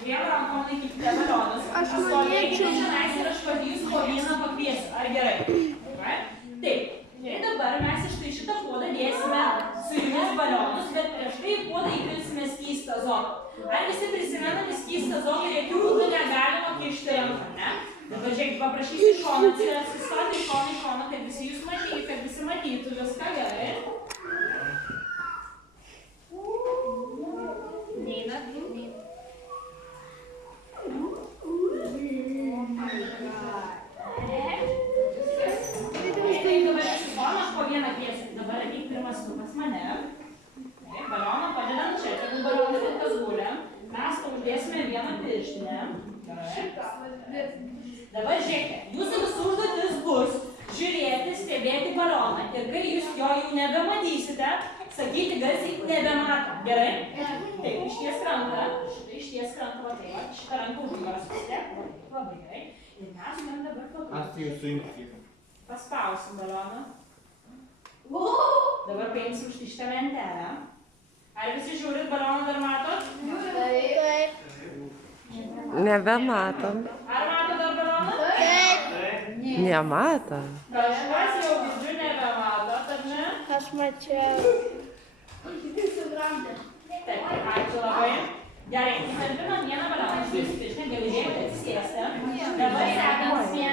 Dviem rankom laikykite balionus. Aš stovėkite čionais ir aš padėjus po vieną pakviesiu. Ar gerai? Taip. Ir dabar mes iš tai šitą puodą dėsime su jumis balionus, bet prieš tai į puodą įpilsime skystą azotą. Ar visi prisimename skystą azotą, jokių būdų negalima kišti ranką, ne? Dabar žiūrėk, paprašysiu iš šono atsistoti, iš šono, kad visi jūs matytų, kad visi matytų viską gerai. Neina. Aš po vieną kviesiu. Dabar ateik pirmas tu pas mane. Balioną padedam čia, tegul balionas tas guli. Mes tau uždėsime vieną pirštinę. Dabar žiūrėkite, jūsų visų užduotis bus žiūrėti, stebėti balioną. Ir kai jūs jo jau nebematysite, sakyti garsiai nebematom. Gerai? Taip, išties ranką. Išties ranką, va taip, šitą ranką užduos. Labai gerai. Ir mes jam dabar paklausim. Paspausim balioną. Dabar paimsim šitą lentelę. Ar visi žiūrit balioną dar matot? Taip. Nebematom. Ar matot dar balioną? Taip. Nematom. Kažkas jau girdžiu nebematot, ar ne? Aš mačiau. Taip, ačiū labai. Gerai, įtalpinam vieną balioną, jūs pirštinę, gali žiūrėti, atsisėsti. Dabar sekant vieną.